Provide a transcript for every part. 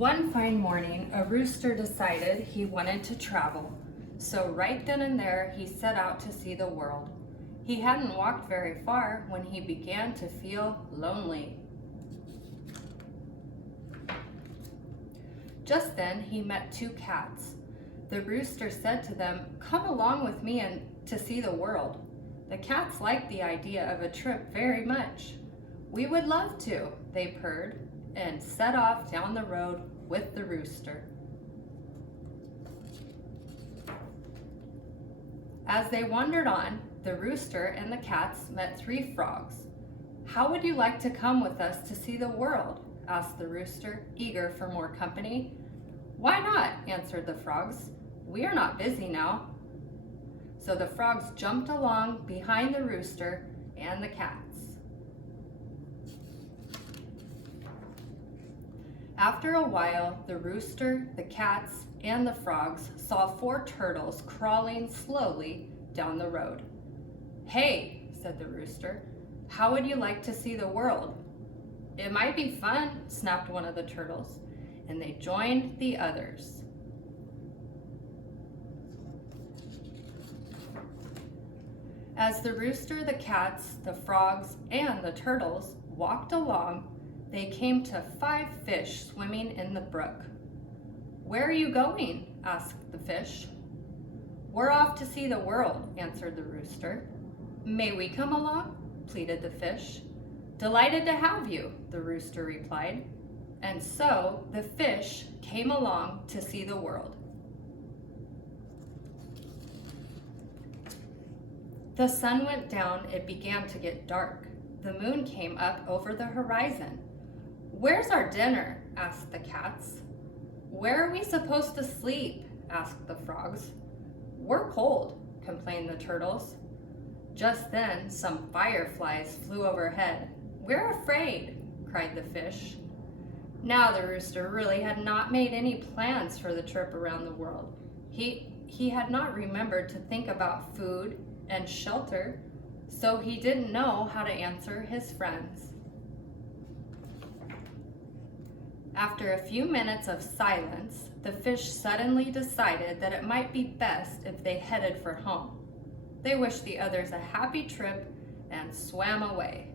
One fine morning, a rooster decided he wanted to travel. So right then and there, he set out to see the world. He hadn't walked very far when he began to feel lonely. Just then, he met two cats. The rooster said to them, "Come along with me and to see the world." The cats liked the idea of a trip very much. "We would love to," they purred, and set off down the road with the rooster. As they wandered on, the rooster and the cats met three frogs. "How would you like to come with us to see the world?" asked the rooster, eager for more company. "Why not?" answered the frogs. "We are not busy now." So the frogs jumped along behind the rooster and the cats. After a while, the rooster, the cats, and the frogs saw four turtles crawling slowly down the road. "Hey," said the rooster, "how would you like to see the world?" "It might be fun," snapped one of the turtles, and they joined the others. As the rooster, the cats, the frogs, and the turtles walked along, they came to 5 fish swimming in the brook. "Where are you going?" asked the fish. "We're off to see the world," answered the rooster. "May we come along?" pleaded the fish. "Delighted to have you," the rooster replied. And so the fish came along to see the world. The sun went down, it began to get dark. The moon came up over the horizon. "Where's our dinner?" asked the cats. "Where are we supposed to sleep?" asked the frogs. "We're cold," complained the turtles. Just then, some fireflies flew overhead. "We're afraid," cried the fish. Now the rooster really had not made any plans for the trip around the world. He had not remembered to think about food and shelter, so he didn't know how to answer his friends. After a few minutes of silence, the fish suddenly decided that it might be best if they headed for home. They wished the others a happy trip and swam away.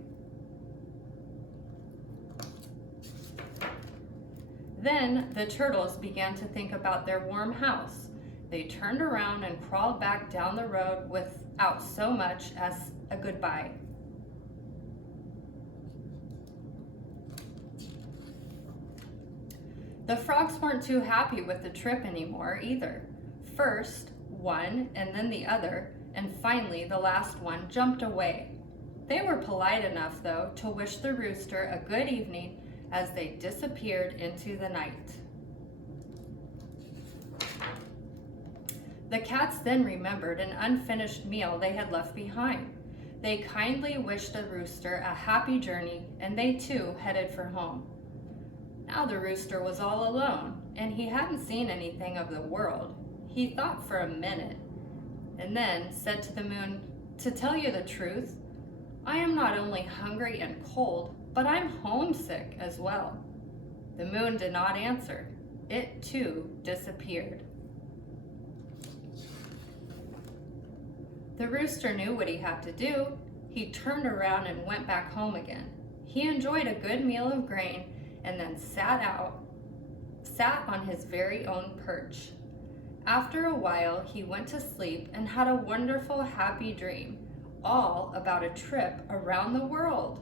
Then the turtles began to think about their warm house. They turned around and crawled back down the road without so much as a goodbye. The frogs weren't too happy with the trip anymore either. First, one and then the other, and finally the last one jumped away. They were polite enough, though, to wish the rooster a good evening as they disappeared into the night. The cats then remembered an unfinished meal they had left behind. They kindly wished the rooster a happy journey, and they too headed for home. Now the rooster was all alone, and he hadn't seen anything of the world. He thought for a minute, and then said to the moon, "To tell you the truth, I am not only hungry and cold, but I'm homesick as well." The moon did not answer. It too disappeared. The rooster knew what he had to do. He turned around and went back home again. He enjoyed a good meal of grain and then sat on his very own perch. After a while, he went to sleep and had a wonderful, happy dream, all about a trip around the world.